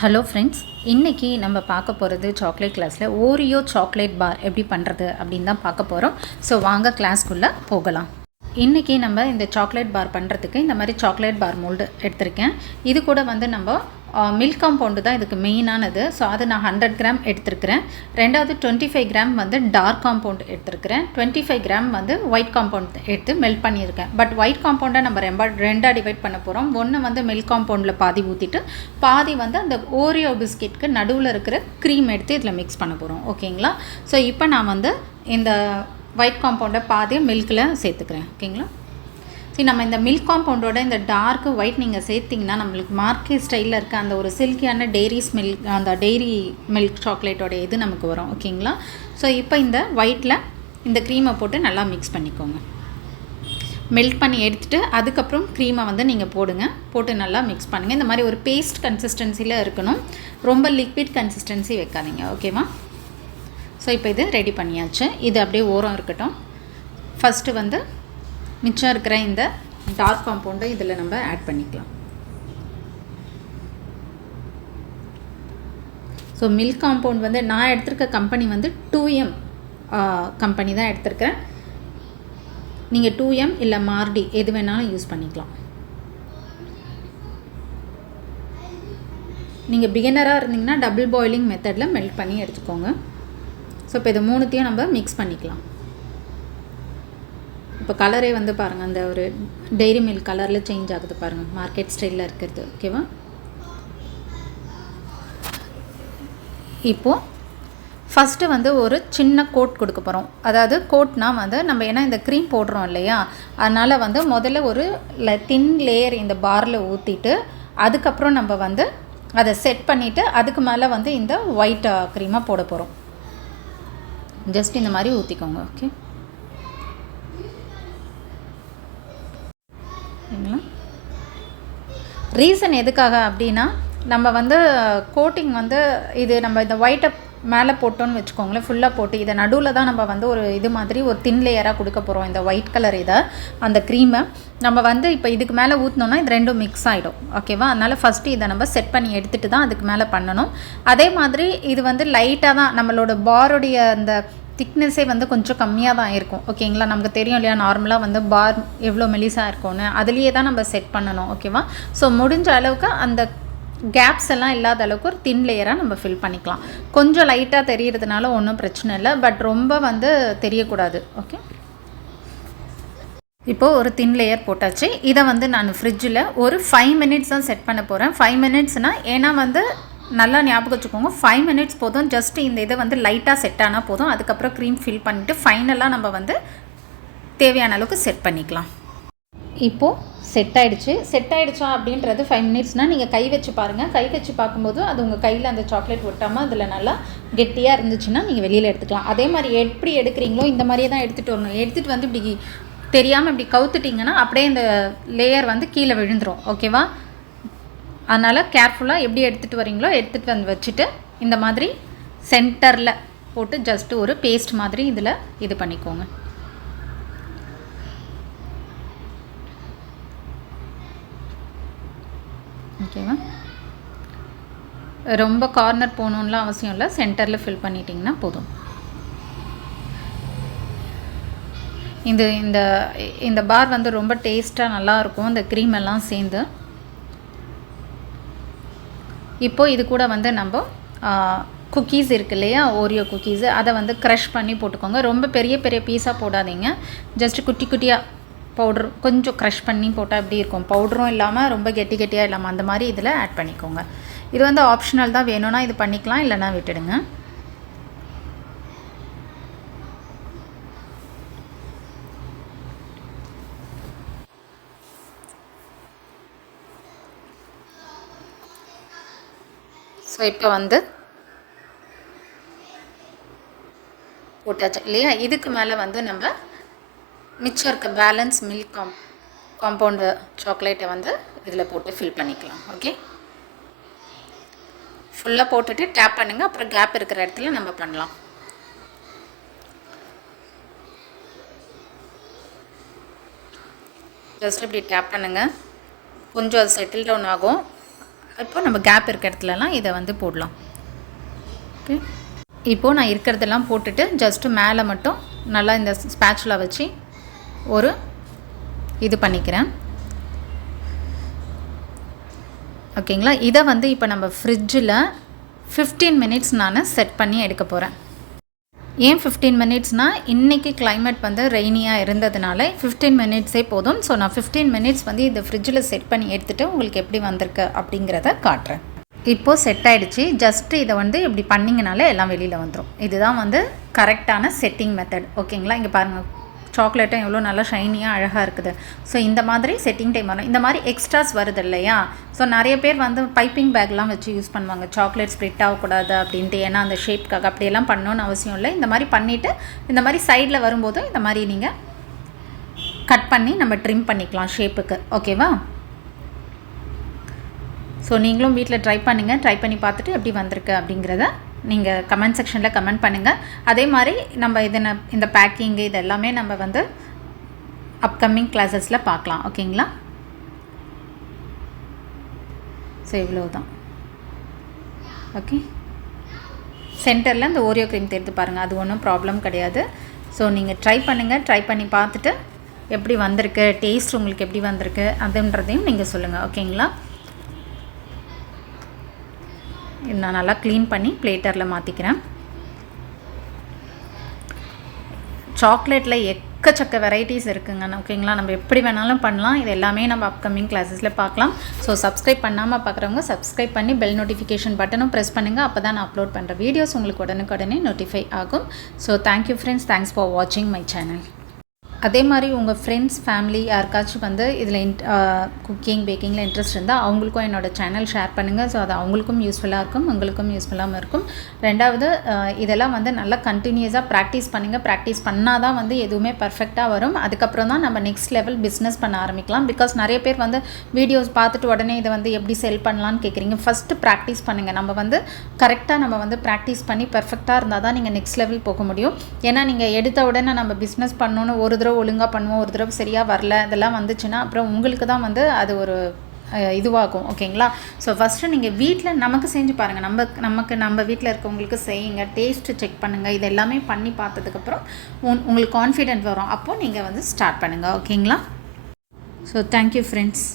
Hello friends, இன்றைக்கி நம்ம பார்க்க போகிறது சாக்லேட் கிளாஸில் ஓரியோ சாக்லேட் பார் எப்படி பண்ணுறது அப்படின்னு தான் பார்க்க போகிறோம். ஸோ வாங்க கிளாஸ்க்குள்ளே போகலாம். இன்றைக்கி நம்ம இந்த சாக்லேட் பார் பண்ணுறதுக்கு இந்த மாதிரி சாக்லேட் பார் மோல்டு எடுத்திருக்கேன். இது கூட நம்ம மில்க் காம்பவுண்டு தான் இதுக்கு மெயினானது. ஸோ அது நான் 100 கிராம் எடுத்துருக்கிறேன். ரெண்டாவது 25 கிராம் டார்க் காம்பவுண்ட் எடுத்துருக்கிறேன். 25 கிராம் ஒயிட் காம்பவுண்ட் எடுத்து மெல்ட் பண்ணியிருக்கேன். பட் ஒயிட் காம்பவுண்டை நம்ம ரெண்டாக டிவைட் பண்ண போகிறோம். ஒன்று மில்க் காம்பவுண்டில் பாதி ஊற்றிட்டு பாதி அந்த ஓரியோ பிஸ்கெட்டுக்கு நடுவில் இருக்கிற க்ரீம் எடுத்து இதில் மிக்ஸ் பண்ண போகிறோம். ஓகேங்களா? ஸோ இப்போ நான் இந்த ஒயிட் காம்பவுண்டை பாதி மில்கில் சேர்த்துக்கிறேன். ஓகேங்களா? சரி, நம்ம இந்த மில்க் காம்பவுண்டோட இந்த டார்க்கு ஒயிட் நீங்கள் சேர்த்திங்கன்னா நம்மளுக்கு மார்க்கெட் ஸ்டைலில் இருக்க அந்த ஒரு சில்கியான அந்த டெய்ரி மில்க் சாக்லேட்டோட இது நமக்கு வரும். ஓகேங்களா? ஸோ இப்போ இந்த ஒயிட்டில் இந்த க்ரீமை போட்டு நல்லா மிக்ஸ் பண்ணிக்கோங்க. மெல்ட் பண்ணி எடுத்துகிட்டு அதுக்கப்புறம் க்ரீமை நீங்கள் போட்டு நல்லா மிக்ஸ் பண்ணுங்கள். இந்த மாதிரி ஒரு பேஸ்ட் கன்சிஸ்டன்சியில் இருக்கணும். ரொம்ப லிக்விட் கன்சிஸ்டன்சி வைக்காதீங்க. ஓகேவா? ஸோ இப்போ இது ரெடி பண்ணியாச்சு. இது அப்படியே ஓரம் இருக்கட்டும். ஃபஸ்ட்டு மிச்சம் இருக்கிற இந்த டார்க் காம்பவுண்டை இதில் நம்ம ஆட் பண்ணிக்கலாம். ஸோ மில்க் காம்பவுண்ட் நான் எடுத்திருக்க கம்பெனி 2M கம்பெனி தான் எடுத்திருக்கேன். நீங்கள் 2M இல்லை மார்டி எது வேணாலும் யூஸ் பண்ணிக்கலாம். நீங்கள் பிகினராக இருந்தீங்கன்னா டபுள் பாயிலிங் மெத்தடில் மெல்ட் பண்ணி எடுத்துக்கோங்க. ஸோ இப்போ இது மூணுத்தையும் நம்ம மிக்ஸ் பண்ணிக்கலாம். இப்போ கலரே பாருங்கள், அந்த ஒரு டெய்ரி மில்க் கலரில் சேஞ்ச் ஆகுது பாருங்கள், மார்க்கெட் ஸ்டைலில் இருக்கிறது. ஓகேவா? இப்போது ஃபஸ்ட்டு ஒரு சின்ன கோட் கொடுக்க போகிறோம். அதாவது கோட்னால் நம்ம ஏன்னா இந்த க்ரீம் போடுறோம் இல்லையா, அதனால் முதல்ல ஒரு தின் லேயர் இந்த பாரில் ஊற்றிட்டு அதுக்கப்புறம் நம்ம அதை செட் பண்ணிவிட்டு அதுக்கு மேலே இந்த ஒயிட் க்ரீமாக போட போகிறோம். ஜஸ்ட் இந்த மாதிரி ஊற்றிக்கோங்க. ஓகே, ரீசன் எதுக்காக அப்படின்னா நம்ம கோட்டிங் இது நம்ம இந்த ஒயிட்டை மேலே போட்டோன்னு வச்சுக்கோங்களேன், ஃபுல்லாக போட்டு இதை நடுவில் தான் நம்ம ஒரு இது மாதிரி ஒரு தின் லேயராக கொடுக்க போகிறோம். இந்த ஒயிட் கலர் இதை அந்த க்ரீமை நம்ம இப்போ இதுக்கு மேலே ஊற்றினோன்னா இது ரெண்டும் மிக்ஸ் ஆகிடும். ஓகேவா? அதனால் ஃபஸ்ட்டு இதை நம்ம செட் பண்ணி எடுத்துகிட்டு தான் அதுக்கு மேலே பண்ணணும். அதே மாதிரி இது லைட்டாக தான் நம்மளோட பாருடைய அந்த திக்னஸே கொஞ்சம் கம்மியாக தான் இருக்கும். ஓகேங்களா? நமக்கு தெரியும் இல்லையா, நார்மலாக பார் எவ்வளோ மெலிசாக இருக்கும்னு, அதுலேயே தான் நம்ம செட் பண்ணணும். ஓகேவா? ஸோ முடிஞ்ச அளவுக்கு அந்த கேப்ஸ் எல்லாம் இல்லாத அளவுக்கு ஒரு தின் லேயராக நம்ம ஃபில் பண்ணிக்கலாம். கொஞ்சம் லைட்டாக தெரிகிறதுனால ஒன்றும் பிரச்சனை இல்லை, பட் ரொம்ப தெரியக்கூடாது. ஓகே, இப்போது ஒரு தின் லேயர் போட்டாச்சு. இதை நான் ஃப்ரிட்ஜில் ஒரு 5 மினிட்ஸ் தான் செட் பண்ண போகிறேன். 5 மினிட்ஸ்னால் ஏன்னா நல்லா ஞாபகம் வச்சுக்கோங்க, 5 மினிட்ஸ் போதும். ஜஸ்ட் இந்த இதை லைட்டாக செட் ஆனால் போதும். அதுக்கப்புறம் க்ரீம் ஃபில் பண்ணிவிட்டு ஃபைனலாக நம்ம தேவையான அளவுக்கு செட் பண்ணிக்கலாம். இப்போது செட் ஆகிடுச்சா அப்படின்றது 5 மினிட்ஸ்னால் நீங்கள் கை வச்சு பாருங்கள். கை வச்சு பார்க்கும்போது அது உங்கள் கையில் அந்த சாக்லேட் ஒட்டாமல் அதில் நல்லா கெட்டியாக இருந்துச்சுன்னா நீங்கள் வெளியில் எடுத்துக்கலாம். அதே மாதிரி எப்படி எடுக்கிறீங்களோ இந்த மாதிரியே தான் எடுத்துகிட்டு வரணும். எடுத்துகிட்டு இப்படி தெரியாமல் இப்படி கவுத்துட்டிங்கன்னா அப்படியே இந்த லேயர் கீழே விழுந்துடும். ஓகேவா? அதனால் கேர்ஃபுல்லாக எப்படி எடுத்துகிட்டு வரீங்களோ எடுத்துகிட்டு வச்சுட்டு இந்த மாதிரி சென்டரில் போட்டு ஜஸ்ட்டு ஒரு பேஸ்ட் மாதிரி இதில் இது பண்ணிக்கோங்க. ஓகேவா? ரொம்ப கார்னர் போகணுன்னுலாம் அவசியம் இல்லை, சென்டரில் ஃபில் பண்ணிட்டிங்கன்னா போதும். இந்த இந்த இந்த பார் ரொம்ப டேஸ்ட்டாக நல்லாயிருக்கும், இந்த க்ரீம் எல்லாம் சேர்ந்து. இப்போது இது கூட நம்ம குக்கீஸ் இருக்குது இல்லையா, ஓரியோ குக்கீஸு, அதை க்ரஷ் பண்ணி போட்டுக்கோங்க. ரொம்ப பெரிய பெரிய பீஸாக போடாதீங்க, ஜஸ்ட்டு குட்டி குட்டியாக பவுட்ரு கொஞ்சம் க்ரஷ் பண்ணி போட்டால் எப்படி இருக்கும், பவுடரும் இல்லாமல் ரொம்ப கெட்டியாக இல்லாமல் அந்த மாதிரி இதில் ஆட் பண்ணிக்கோங்க. இது ஆப்ஷனல் தான், வேணும்னா இது பண்ணிக்கலாம், இல்லைனா விட்டுடுங்க. ஸோ இப்போ போட்டாச்சு இல்லையா. இதுக்கு மேலே நம்ம மிச்சம் இருக்க பேலன்ஸ் மில்க் காம்பவுண்டு சாக்லேட்டை இதில் போட்டு ஃபில் பண்ணிக்கலாம். ஓகே, ஃபுல்லாக போட்டுட்டு டேப் பண்ணுங்கள். அப்புறம் கேப் இருக்கிற இடத்துல நம்ம பண்ணலாம். ஜஸ்ட் இப்படி டேப் பண்ணுங்கள். கொஞ்சம் அது செட்டில் டவுன் ஆகும். இப்போ நம்ம கேப் இருக்க இடத்துலலாம் இதை வந்து போடலாம். ஓகே, இப்போது நான் இருக்கிறதெல்லாம் போட்டுட்டு ஜஸ்ட்டு மேலே மட்டும் நல்லா இந்த ஸ்பேச்சுலா வச்சு ஒரு இது பண்ணிக்கிறேன். ஓகேங்களா, இதை வந்து இப்போ நம்ம ஃப்ரிட்ஜில் 15 மினிட்ஸ் நான் செட் பண்ணி எடுக்க போகிறேன். ஏன் 15 மினிட்ஸ்னால் இன்றைக்கி கிளைமேட் வந்து ரெய்னியாக இருந்ததுனால 15 மினிட்ஸே போதும். ஸோ நான் 15 மினிட்ஸ் வந்து இதை ஃப்ரிட்ஜில் செட் பண்ணி எடுத்துகிட்டு உங்களுக்கு எப்படி வந்திருக்கு அப்படிங்கிறத காட்டுறேன். இப்போது செட் ஆகிடுச்சு. ஜஸ்ட்டு இதை வந்து இப்படி பண்ணிங்கனாலே எல்லாம் வெளியில் வந்துடும். இதுதான் வந்து கரெக்டான செட்டிங் மெத்தட். ஓகேங்களா, இங்கே பாருங்கள், சாக்லேட்டும் எவ்வளோ நல்லா ஷைனியாக அழகாக இருக்குது. ஸோ இந்த மாதிரி செட்டிங் டைம் வரும். இந்த மாதிரி எக்ஸ்ட்ராஸ் வருது இல்லையா, ஸோ நிறைய பேர் வந்து பைப்பிங் பேக்லாம் வச்சு யூஸ் பண்ணுவாங்க, சாக்லேட் ஸ்ப்ளிட் ஆகக்கூடாது அப்படின்ட்டு. ஏன்னா அந்த ஷேப்க்காக அப்படியெல்லாம் பண்ணணுன்னு அவசியம் இல்லை. இந்த மாதிரி பண்ணிவிட்டு இந்த மாதிரி சைடில் வரும்போது இந்த மாதிரி நீங்கள் கட் பண்ணி நம்ம ட்ரிம் பண்ணிக்கலாம் ஷேப்புக்கு. ஓகேவா, ஸோ நீங்களும் வீட்டில் ட்ரை பண்ணுங்கள். ட்ரை பண்ணி பார்த்துட்டு எப்படி வந்திருக்கு அப்படிங்கிறத நீங்கள் கமெண்ட் செக்ஷனில் கமெண்ட் பண்ணுங்கள். அதே மாதிரி நம்ம இந்த பேக்கிங்கு இது எல்லாமே நம்ம வந்து அப்கமிங் கிளாஸஸில் பார்க்கலாம். ஓகேங்களா, ஸோ இவ்வளோ தான். ஓகே, சென்டரில் இந்த ஓரியோ க்ரீம் தெரிந்து பாருங்கள், அது ஒன்றும் ப்ராப்ளம் கிடையாது. ஸோ நீங்கள் ட்ரை பண்ணுங்கள். ட்ரை பண்ணி பார்த்துட்டு எப்படி வந்திருக்கு, டேஸ்ட் உங்களுக்கு எப்படி வந்திருக்கு அதுன்றதையும் நீங்கள் சொல்லுங்கள். ஓகேங்களா, நான் நல்லா க்ளீன் பண்ணி பிளேட்டரில் மாற்றிக்கிறேன். சாக்லேட்டில் எக்கச்சக்க வெரைட்டிஸ் இருக்குங்க. ஓகேங்களா, நம்ம எப்படி வேணாலும் பண்ணலாம். இது எல்லாமே நம்ம அப்கமிங் கிளாஸஸில் பார்க்கலாம். ஸோ சப்ஸ்கிரைப் பண்ணாமல் பார்க்குறவங்க சப்ஸ்கிரைப் பண்ணி பெல் நோட்டிஃபிகேஷன் பட்டனும் ப்ரெஸ் பண்ணுங்கள். அப்போ தான் நான் அப்லோட் பண்ணுற வீடியோஸ் உங்களுக்கு உடனுக்குடனே நோட்டிஃபை ஆகும். So thank you friends, thanks for வாட்சிங் மை சேனல். அதே மாதிரி உங்கள் ஃப்ரெண்ட்ஸ் ஃபேமிலி யாருக்காச்சும் வந்து இதில் குக்கிங் பேக்கிங்கில் இன்ட்ரெஸ்ட் இருந்தால் அவங்களுக்கும் என்னோடய சேனல் ஷேர் பண்ணுங்கள். ஸோ அது அவங்களுக்கும் யூஸ்ஃபுல்லாக இருக்கும், உங்களுக்கும் யூஸ்ஃபுல்லாகவும் இருக்கும். ரெண்டாவது, இதெல்லாம் வந்து நல்லா கண்டினியூஸாக ப்ராக்டிஸ் பண்ணுங்கள். ப்ராக்டிஸ் பண்ணால் தான் வந்து எதுவுமே பர்ஃபெக்டாக வரும். அதுக்கப்புறம் தான் நம்ம நெக்ஸ்ட் லெவல் பிஸ்னஸ் பண்ண ஆரம்பிக்கலாம். பிகாஸ் நிறைய பேர் வந்து வீடியோஸ் பார்த்துட்டு உடனே இதை வந்து எப்படி செல் பண்ணலான்னு கேட்குறீங்க. ஃபஸ்ட்டு ப்ராக்டிஸ் பண்ணுங்கள். நம்ம வந்து கரெக்டாக நம்ம வந்து ப்ராக்டிஸ் பண்ணி பர்ஃபெக்டாக இருந்தால் தான் நீங்கள் நெக்ஸ்ட் லெவல் போக முடியும். ஏன்னா நீங்கள் எடுத்த உடனே நம்ம பிஸ்னஸ் பண்ணணுன்னு ஒரு ஒழுங்காக பண்ணுவோம், ஒரு தடவை சரியாக வரல, இதெல்லாம் வந்துச்சுன்னா அப்புறம் உங்களுக்கு தான் வந்து அது ஒரு இதுவாகும். ஓகேங்களா, ஸோ ஃபஸ்ட்டு நீங்கள் வீட்டில் நமக்கு செஞ்சு பாருங்கள். நம்ம வீட்டில் இருக்கவங்களுக்கு செய்யுங்க, டேஸ்ட்டு செக் பண்ணுங்கள். இது எல்லாமே பண்ணி பார்த்ததுக்கப்புறம் உங்களுக்கு கான்ஃபிடென்ட் வரும். அப்போது நீங்கள் வந்து ஸ்டார்ட் பண்ணுங்கள். ஓகேங்களா, ஸோ தேங்க்யூ ஃப்ரெண்ட்ஸ்.